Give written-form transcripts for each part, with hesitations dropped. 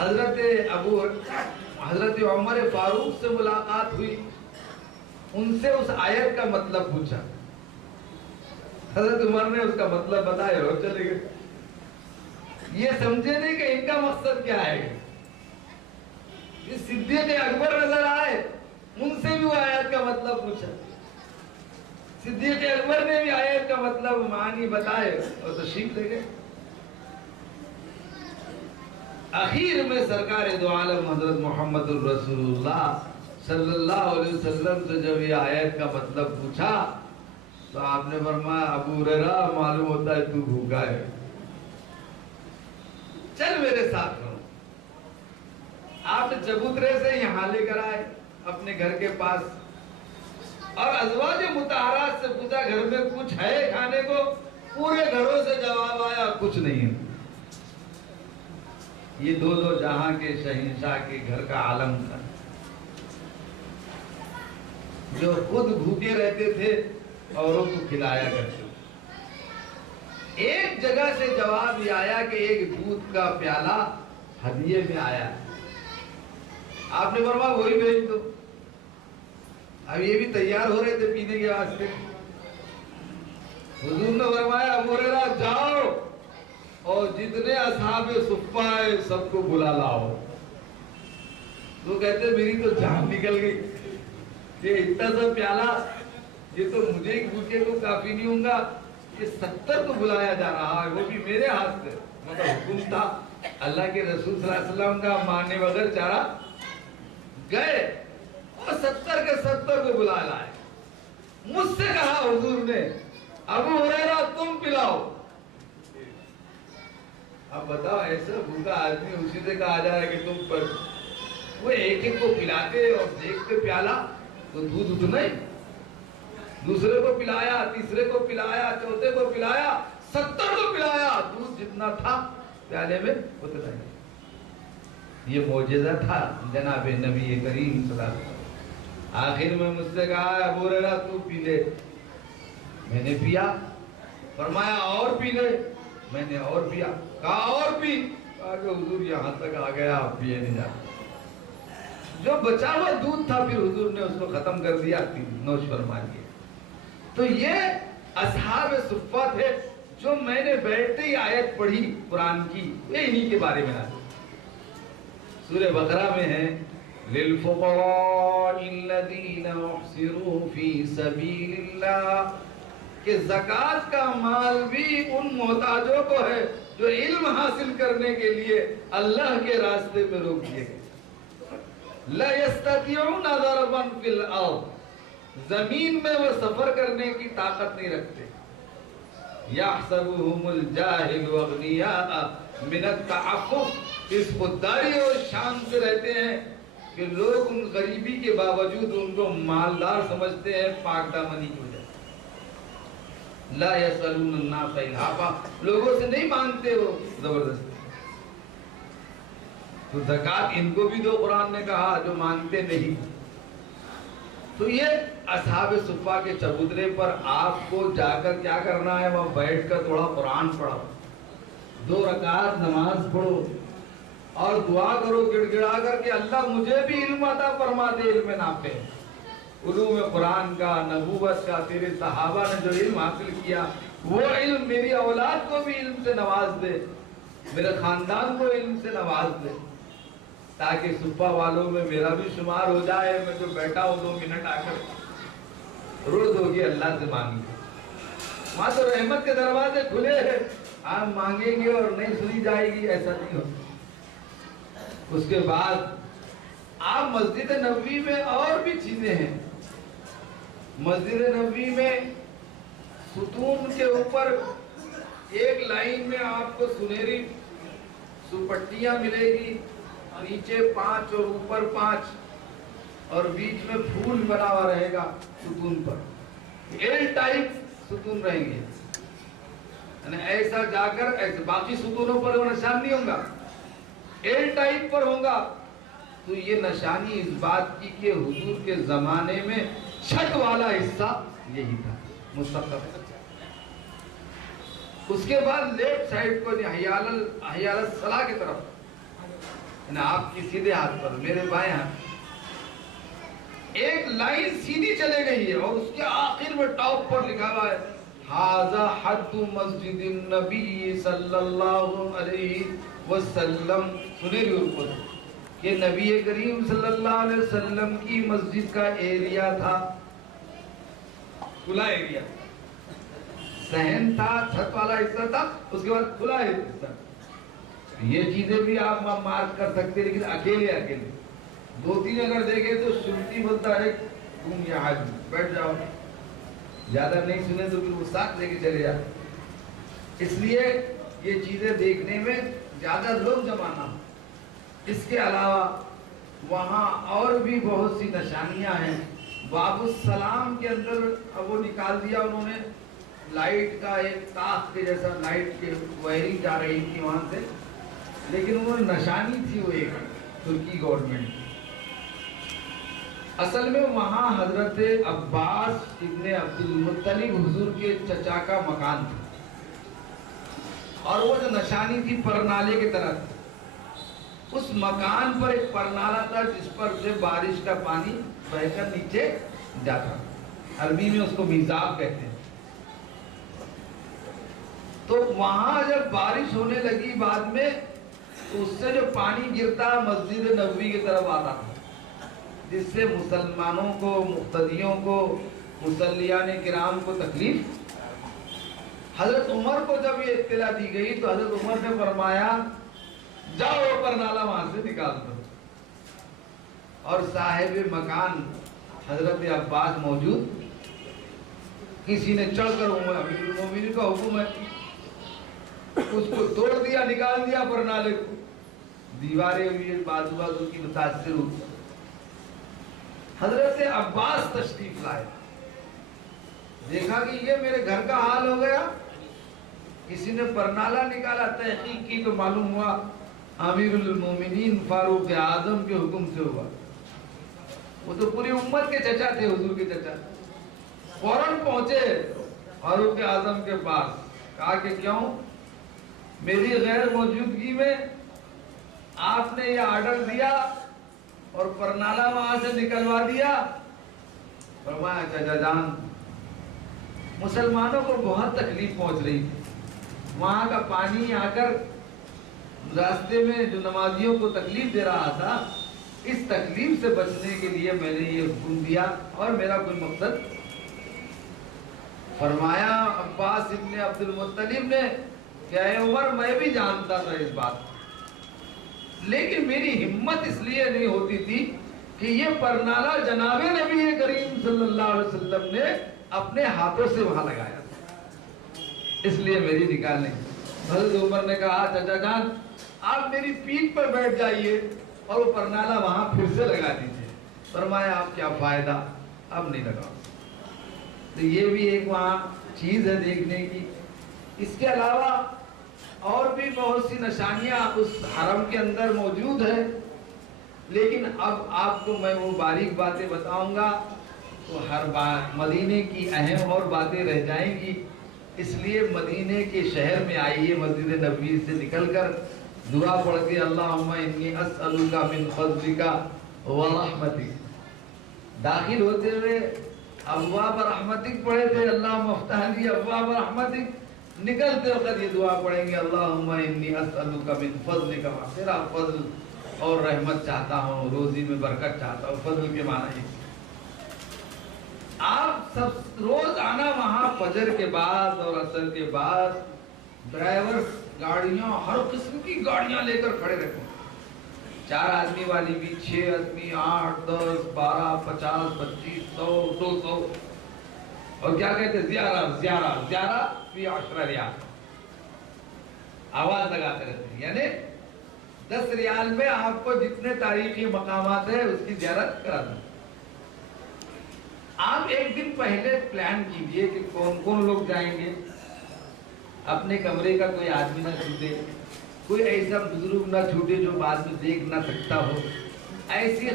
حضرت عمر فاروق سے ملاقات ہوئی، ان سے اس آیت کا مطلب پوچھا، حضرت عمر نے اس کا مطلب بتایا اور چلے گئے. یہ سمجھے نہیں کہ ان کا مقصد کیا ہے. صدیق اکبر نظر آئے، ان سے بھی وہ آیت کا مطلب پوچھا. صدیق اکبر نے بھی آیت کا مطلب معنی بتائے اور تشریف لے گئے. اخیر میں سرکار دو عالم حضرت محمد الرسول اللہ صلی اللہ علیہ وسلم سے جب یہ آیت کا مطلب پوچھا تو آپ نے فرمایا ابو ہریرہ معلوم ہوتا ہے تو بھوکا ہے، چل میرے ساتھ رہو. آپ چبوترے سے یہاں لے کر آئے اپنے گھر کے پاس، اور ازواج مطہرات سے پوچھا گھر میں کچھ ہے کھانے کو؟ پورے گھروں سے جواب آیا کچھ نہیں ہے. یہ دو جہاں کے شہنشاہ کے گھر کا عالم تھا، جو خود بھوکے رہتے تھے اوروں کو کھلایا کرتے. ایک جگہ سے جواب یہ آیا کہ ایک دودھ کا پیالہ ہدیے میں آیا. آپ نے فرمایا وہی بھیج دو. اب یہ بھی تیار ہو رہے تھے پینے کے واسطے. حضور نے فرمایا ابو ہریرہ جاؤ اور جتنے اصحاب صفہ ہیں سب کو بلا لاؤ. وہ کہتے میری تو جان نکل گئی، یہ اتنا سا پیالہ یہ تو مجھے ہی بھوکے کو کافی نہیں ہوں گا، یہ 70 کو بلایا جا رہا ہے وہ بھی میرے ہاتھ سے. مطلب حکم تھا اللہ کے رسول صلی اللہ علیہ وسلم کا، ماننے بغیر چارہ گئے اور 70 کے 70 کو بلا لائے. مجھ سے کہا حضور نے ابو ہریرہ تم پلاؤ. اب بتاؤ ایسا بھوکا آدمی اسی سے کہا جا رہا ہے کہ تم پر. وہ ایک ایک کو پلاتے اور دیکھتے پیالہ تو دودھ اتنا ہی، دوسرے کو پلایا، تیسرے کو پلایا، چوتھے کو پلایا، 70 کو پلایا. دودھ جتنا تھا پیالے میں اتنا ہی. یہ معجزہ تھا جناب نبی کریم صلی اللہ علیہ وسلم. آخر میں مجھ سے کہا ابو ہریرہ تو پی لے. میں نے پیا. فرمایا اور پی لے. میں نے اور پیا. کہا اور پی. کہا کہ حضور یہاں تک آ گیا آپ پیے نہیں جاتے. جو بچا ہوا دودھ تھا پھر حضور نے اس کو ختم کر دیا، نوش فرما دیا. تو یہ اصحاب صفہ تھے جو میں نے بیٹھتے ہی آیت پڑھی قرآن کی، یہ انہی کے بارے میں آتی. سورہ بقرہ میں ہے لِلْفُقَرَاءِ الَّذِينَ اُحْصِرُوا فِي سَبِيلِ اللَّهِ کہ زکوٰۃ کا مال بھی ان محتاجوں کو ہے جو علم حاصل کرنے کے لیے اللہ کے راستے میں روک دیے گئے. لَا يَسْتَطِيعُونَ ضَرْبًا فِي الْأَرْضِ زمین میں وہ سفر کرنے کی طاقت نہیں رکھتے. يَحْسَبُهُمُ الْجَاهِلُ أَغْنِيَاءَ مِنَ التَّعَفُّفِ اس خودداری اور شان سے رہتے ہیں کہ لوگ ان غریبی کے باوجود ان کو مالدار سمجھتے ہیں پاک دامنی کی وجہ سے. لا يسألون الناس إلحافا لوگوں سے نہیں مانگتے وہ زبردستی. تو زکوٰۃ ان کو بھی دو قرآن نے کہا جو مانگتے نہیں. تو یہ اصحاب صفہ کے چبوترے پر آپ کو جا کر کیا کرنا ہے؟ وہاں بیٹھ کر تھوڑا قرآن پڑھو، 2 رکعت نماز پڑھو اور دعا کرو گڑ گڑا کر کہ اللہ مجھے بھی علم عطا فرما دے، علم نافع، علوم قرآن کا، نبوت کا. تیرے صحابہ نے جو علم حاصل کیا وہ علم میری اولاد کو بھی علم سے نواز دے، میرے خاندان کو علم سے نواز دے، تاکہ صفہ والوں میں میرا بھی شمار ہو جائے. میں جو بیٹھا ہوں 2 منٹ آ کر رڑ دو گے اللہ سے مانگیں. وہاں تو رحمت کے دروازے کھلے ہیں، آپ مانگیں گے اور نہیں سنی جائے گی، ایسا نہیں ہوتا. اس کے بعد آپ مسجد نبوی میں اور بھی چیزیں ہیں. مسجد نبوی میں ستون کے اوپر ایک لائن میں آپ کو سنہری سپٹیاں ملے گی، نیچے 5 اور اوپر 5 اور بیچ میں پھول بنا ہوا رہے گا ستون پر. ایل ٹائپ ستون رہیں گے، یعنی ایسا جا کر ایسے باقی ستونوں پر وہ نشان نہیں ہوگا، ایل ٹائپ پر ہوگا. تو یہ نشانی اس بات کی کہ حضور کے زمانے میں چھت والا حصہ یہی تھا مستقبل. اس کے بعد لیفٹ سائڈ کو حیال الصلاح کی طرف آپ کی سیدھے ہاتھ پر، میرے بائیں ہاتھ ایک لائن سیدھی چلے گئی ہے اور اس کے آخر میں ٹاپ پر لکھا ہوا ہے ھذا حد مسجد النبی صلی اللہ علیہ وسلم. سنے رہی اوپر کہ نبی کریم صلی اللہ علیہ وسلم کی مسجد کا ایریا تھا، کھلا ایریا، صحن تھا، چھت والا حصہ تھا، اس کے بعد کھلا حصہ. یہ چیزیں بھی آپ مارک کر سکتے، لیکن اکیلے اکیلے. دو تین اگر دیکھیں تو سنتی بولتا ہے تم یہاں بیٹھ جاؤ، زیادہ نہیں سنے تو پھر وہ ساتھ لے کے چلے جاؤ. اس لیے یہ چیزیں دیکھنے میں زیادہ لوگ جمع نہ ہو. اس کے علاوہ وہاں اور بھی بہت سی نشانیاں ہیں. باب السلام کے اندر اب وہ نکال دیا انہوں نے، لائٹ کا ایک تاخ کے جیسا لائٹ کی وائرنگ جا رہی تھی وہاں سے، لیکن وہ نشانی تھی وہ ایک ترکی گورنمنٹ. اصل میں وہاں حضرت عباس ابن عبد المطلب حضور کے چچا کا مکان تھا، اور وہ جو نشانی تھی پرنالے کی طرح تھی. اس مکان پر ایک پرنالا تھا جس پر سے بارش کا پانی بہہ کر نیچے جاتا. عربی میں اس کو میزاب کہتے ہیں. تو وہاں جب بارش ہونے لگی بعد میں تو اس سے جو پانی گرتا مسجد نبوی کی طرف آتا تھا، جس سے مسلمانوں کو، مقتدیوں کو، مصلیان کرام کو تکلیف. حضرت عمر کو جب یہ اطلاع دی گئی تو حضرت عمر نے فرمایا جاؤ وہ پرنالا وہاں سے نکال دو. اور صاحب مکان حضرت عباس موجود، کسی نے چڑھ کر امیر المومنین کا حکم ہے، اس کو توڑ دیا، نکال دیا پرنالے کو. دیواریں ہوئی بازو بازو کی متاثر ہوئی. حضرت عباس تشریف لائے، دیکھا کہ یہ میرے گھر کا حال ہو گیا. کسی نے پرنالا نکالا، تحقیق کی تو معلوم ہوا امیر المومنین فاروق اعظم کے حکم سے ہوا. وہ تو پوری امت کے چچا تھے، حضور کے چچا. فوراً پہنچے فاروق اعظم کے پاس، کہا کہ کیوں میری غیر موجودگی میں آپ نے یہ آرڈر دیا اور پرنالا وہاں سے نکلوا دیا؟ فرمایا چچا جان، مسلمانوں کو بہت تکلیف پہنچ رہی تھی. وہاں کا پانی آ کر راستے میں جو نمازیوں کو تکلیف دے رہا تھا، اس تکلیف سے بچنے کے لیے میں نے یہ حکم دیا اور میرا کوئی مقصد. فرمایا عباس ابن عبد المطلب نے کہ اے عمر، میں بھی جانتا تھا اس بات، لیکن میری ہمت اس لیے نہیں ہوتی تھی کہ یہ پرنالا جناب نبی کریم صلی اللہ علیہ وسلم نے اپنے ہاتھوں سے وہاں لگایا تھا، اس لیے میری نکالنے. حضرت عمر نے کہا چچا جان آپ میری پیٹھ پر بیٹھ جائیے اور وہ پرنالا وہاں پھر سے لگا دیجیے. فرمایا آپ کیا فائدہ، اب نہیں لگاؤ. تو یہ بھی ایک وہاں چیز ہے دیکھنے کی. اس کے علاوہ اور بھی بہت سی نشانیاں اس حرم کے اندر موجود ہیں، لیکن اب آپ کو میں وہ باریک باتیں بتاؤں گا تو ہر بات مدینے کی اہم اور باتیں رہ جائیں گی. اس لیے مدینے کے شہر میں آئیے، مسجد نبوی سے نکل کر دعا پڑھ کے اللہم انی اسألک من فضلک ورحمتک. داخل ہوتے ہوئے ابواب رحمتک پڑھے تھے، اللہم افتح لی ابواب رحمتک. نکلتے وقت یہ دعا پڑھیں گے اللہم انی اسألک من فضلک، تیرا فضل اور رحمت چاہتا ہوں، روزی میں برکت چاہتا ہوں. فضل کے معنی یہ آپ سب روز آنا وہاں فجر کے بعد اور عصر کے بعد. ڈرائیور گاڑیاں ہر قسم کی گاڑیاں لے کر کھڑے رہتے ہیں، 4 آدمی والی بھی، 6 آدمی، 8 10 12 50 25 100 200. اور کیا کہتے ہیں زیارہ زیارہ زیارہ فی 10 ریال، آواز لگاتے رہتے ہیں. یعنی 10 ریال میں آپ کو جتنے تاریخی مقامات ہیں اس کی زیارت کرا دیں. آپ ایک دن پہلے پلان کیجئے کہ کون کون لوگ جائیں گے. اپنے کمرے کا کوئی آدمی نہ چھوٹے، کوئی ایسا بزرگ نہ چھوٹے جو بعد میں دیکھ نہ سکتا ہو. ایسی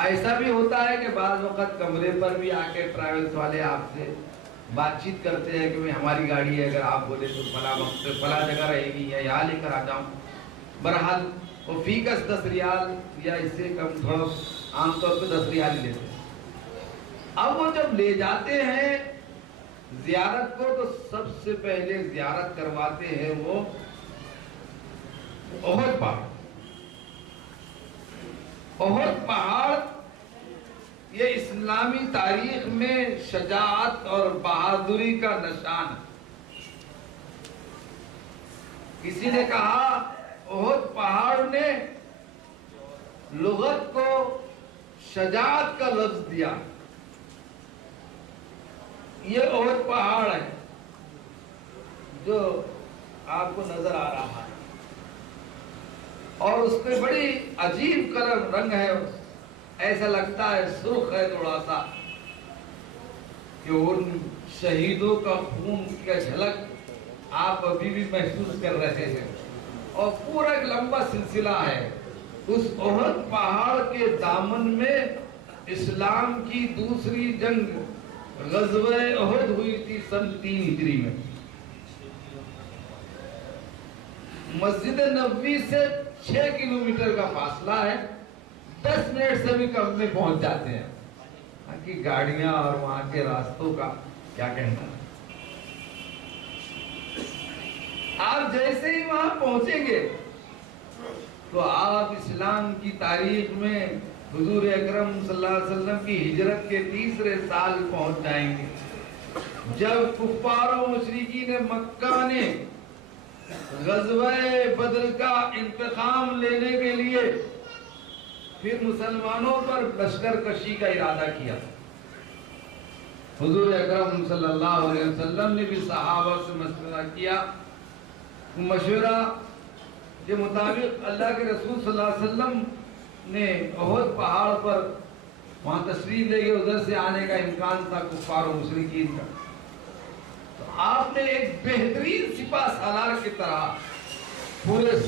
ایسا بھی ہوتا ہے کہ بعض وقت کمرے پر بھی آ کے ٹریولز والے آپ سے بات چیت کرتے ہیں کہ بھئی ہماری گاڑی ہے، اگر آپ بولے تو فلاں وقت پہ فلاں جگہ رہے گی یا یہاں لے کر آ جاؤں. بہرحال وہ فی کس 10 ریال یا اس سے کم، تھوڑا عام طور پہ 10 ریال ہی لیتے ہیں. اب وہ جب لے جاتے ہیں زیارت کو تو سب سے پہلے زیارت کرواتے ہیں وہ احد پہاڑ. احد پہاڑ یہ اسلامی تاریخ میں شجاعت اور بہادری کا نشان ہے. کسی نے کہا احد پہاڑ نے لغت کو شجاعت کا لفظ دیا. یہ احد پہاڑ ہے جو آپ کو نظر آ رہا ہے، اور اس پہ بڑی عجیب کلر رنگ ہے، ایسا لگتا ہے سرخ ہے تھوڑا سا، کہ ان شہیدوں کا خون کا جھلک آپ ابھی بھی محسوس کر رہے ہیں. اور پورا ایک لمبا سلسلہ ہے. اس احد پہاڑ کے دامن میں اسلام کی دوسری جنگ غزوہ احد ہوئی تھی سن 3 ہجری میں. مسجد نبوی سے 6 کلومیٹر کا فاصلہ ہے، 10 منٹ سے بھی کم میں پہنچ جاتے ہیں. وہاں کی گاڑیاں اور وہاں کے راستوں کا کیا کہنا ہے. آپ جیسے ہی وہاں پہنچیں گے تو آپ اسلام کی تاریخ میں حضور اکرم صلی اللہ علیہ وسلم کی ہجرت کے 3رے سال پہنچ جائیں گے، جب کفار و مشرکین مکہ نے غزوہ بدر کا انتقام لینے کے لیے پھر مسلمانوں پر لشکر کشی کا ارادہ کیا. حضور اکرم صلی اللہ علیہ وسلم نے بھی صحابہ سے مشورہ کیا. مشورہ کے مطابق اللہ کے رسول صلی اللہ علیہ وسلم نے احد پہاڑ پر وہاں تشریف لے گئے. ادھر سے آنے کا امکان تھا کفار و مشرکین کا. تو آپ نے ایک بہترین سپہ سالار کی طرح پورے